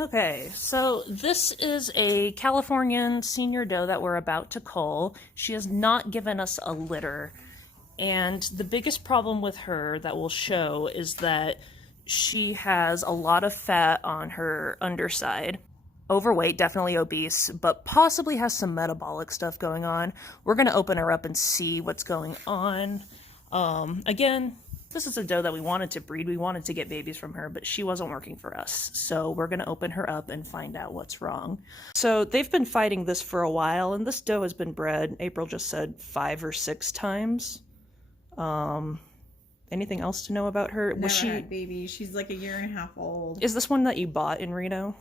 Okay, so this is a Californian senior doe that we're about to cull. She has not given us a litter, and the biggest problem with her that we'll show is that she has a lot of fat on her underside. Overweight, definitely obese, but possibly has some metabolic stuff going on. We're going to open her up and see what's going on. Again, this is a doe that we wanted to breed. We wanted to get babies from her, but she wasn't working for us. So we're going to open her up and find out what's wrong. So they've been fighting this for a while, and this doe has been bred, April just said, 5 or 6 times. Anything else to know about her? Never had baby. She's like 1.5 years old. Is this one that you bought in Reno?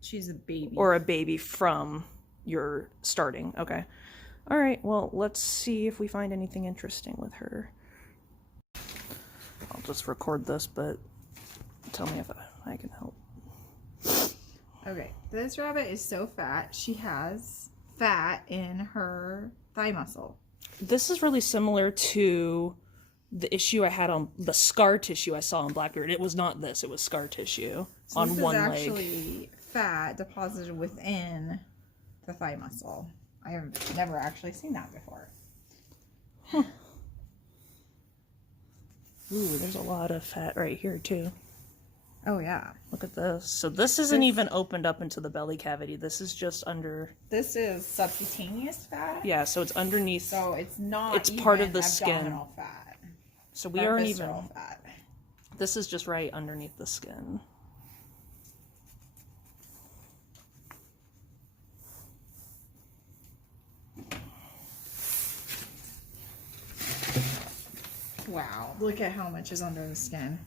She's a baby. Or a baby from your starting. Okay. All right, well, let's see if we find anything interesting with her. I'll just record this, but tell me if I can help. Okay, this rabbit is so fat. She has fat in her thigh muscle. This is really similar to the issue I had on the scar tissue I saw on Blackbeard. It was not this, it was scar tissue so on one leg. This is actually fat deposited within the thigh muscle. I have never actually seen that before. Huh. Ooh, there's a lot of fat right here too. Oh yeah. Look at this. So this isn't even opened up into the belly cavity. This is just under. This is subcutaneous fat. Yeah, so it's underneath. So it's not. It's part of the skin. Fat. So we aren't even. Fat. This is just right underneath the skin. Wow, look at how much is under the skin.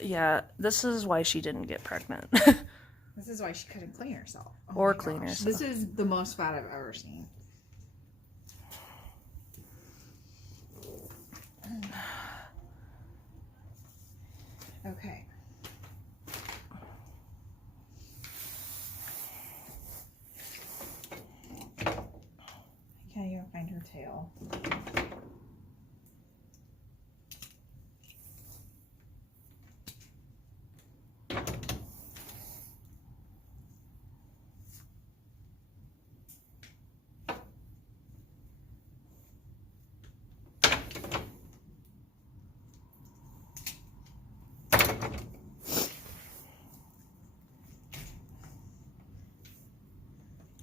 Yeah, this is why she didn't get pregnant. This is why she couldn't clean herself. Oh or clean herself. This is the most fat I've ever seen. Okay. I can't even find her tail.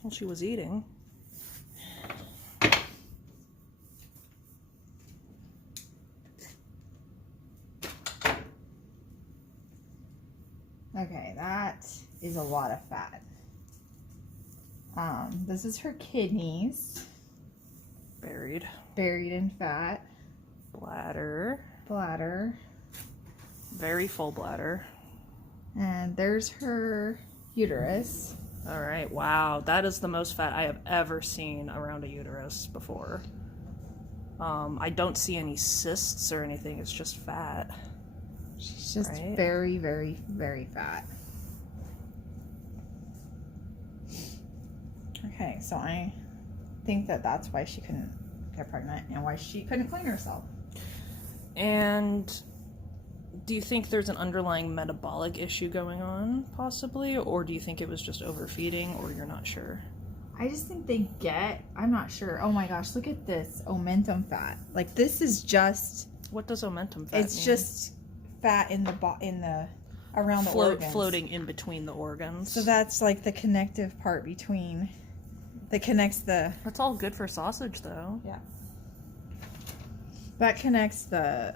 Well, she was eating. Okay, that is a lot of fat. This is her kidneys. Buried. Buried in fat. Bladder. Bladder. Very full bladder. And there's her uterus. All right, wow, that is the most fat I have ever seen around a uterus before. I don't see any cysts or anything, it's just fat. She's just very, very, very fat. Okay, so I think that that's why she couldn't get pregnant and why she couldn't clean herself. And do you think there's an underlying metabolic issue going on, possibly? Or do you think it was just overfeeding, or you're not sure? I just think I'm not sure. Oh my gosh, look at this omentum fat. Like, this is just... What does omentum fat It's mean? just fat in the around the organs. Floating in between the organs. So that's like the connective part that connects the... That's all good for sausage, though. Yeah. That connects the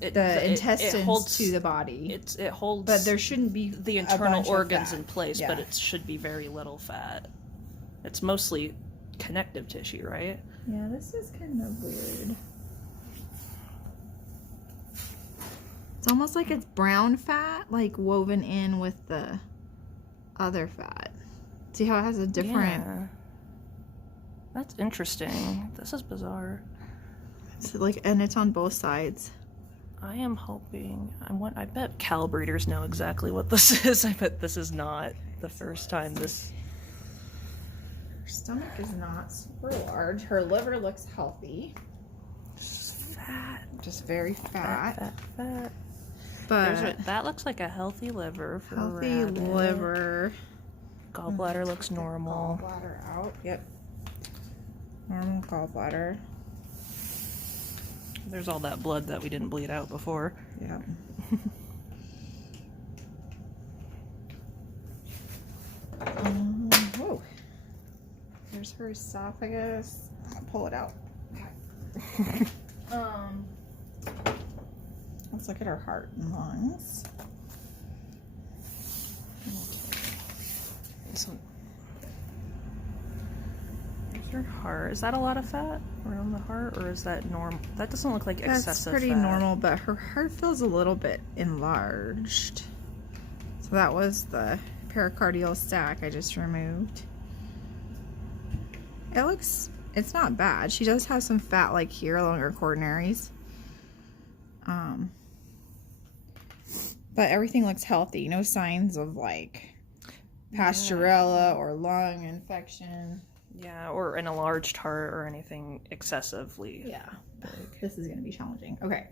intestines to the body. It holds, but there shouldn't be the internal organs in place, but it should be very little fat. It's mostly connective tissue, right? Yeah, this is kind of weird. It's almost like it's brown fat, like woven in with the other fat. See how it has a different... Yeah. That's interesting. This is bizarre. It's like, and it's on both sides. I am hoping. I bet cow breeders know exactly what this is. I bet this is not the first time this. Her stomach is not super large. Her liver looks healthy. Just fat. Just very fat. Fat. But that looks like a healthy liver for a healthy rabbit. liver. Gallbladder looks normal. Gallbladder out. Yep. Normal gallbladder. There's all that blood that we didn't bleed out before. Yep. Whoa. There's her esophagus. I'll pull it out. Okay. Let's look at her heart and lungs. There's her heart. Is that a lot of fat around the heart, or is that normal? That doesn't look like excessive That's pretty fat. normal, but her heart feels a little bit enlarged. So that was the pericardial sac I just removed. It's not bad. She does have some fat like here along her coronaries. But everything looks healthy. No signs of like Pasteurella or lung infection. Yeah, or an enlarged heart or anything excessively. Yeah. This is going to be challenging. Okay.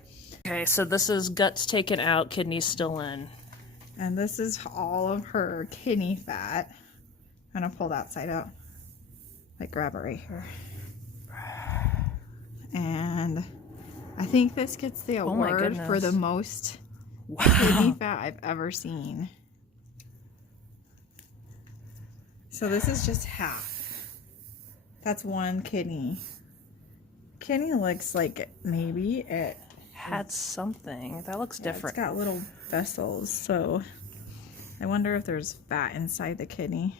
Okay, so this is guts taken out, kidneys still in. And this is all of her kidney fat. I'm going to pull that side out. Like grab it right here. And I think this gets the award for the most kidney fat I've ever seen. So this is just half. That's one kidney. Kidney looks like maybe it had something. That looks different. It's got little vessels, so I wonder if there's fat inside the kidney.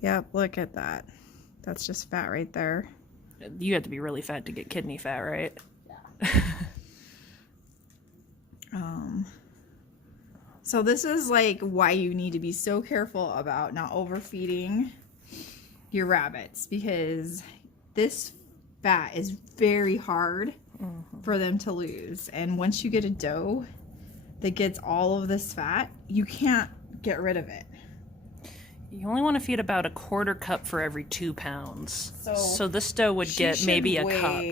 Yep, look at that. That's just fat right there. You have to be really fat to get kidney fat, right? Yeah. So this is like why you need to be so careful about not overfeeding your rabbits, because this fat is very hard for them to lose. And once you get a doe that gets all of this fat, you can't get rid of it. You only want to feed about a quarter cup for every 2 pounds. So this doe would get maybe a cup.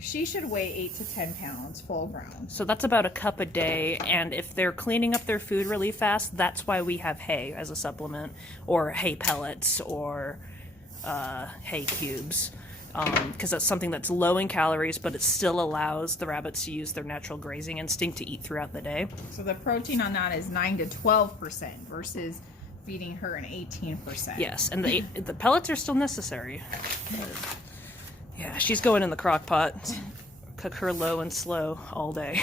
She should weigh 8 to 10 pounds full grown. So that's about a cup a day. And if they're cleaning up their food really fast, that's why we have hay as a supplement, or hay pellets, or hay cubes. Because that's something that's low in calories, but it still allows the rabbits to use their natural grazing instinct to eat throughout the day. So the protein on that is 9 to 12% versus feeding her an 18%. Yes, and the pellets are still necessary. Yeah, she's going in the crock pot. Cook her low and slow all day.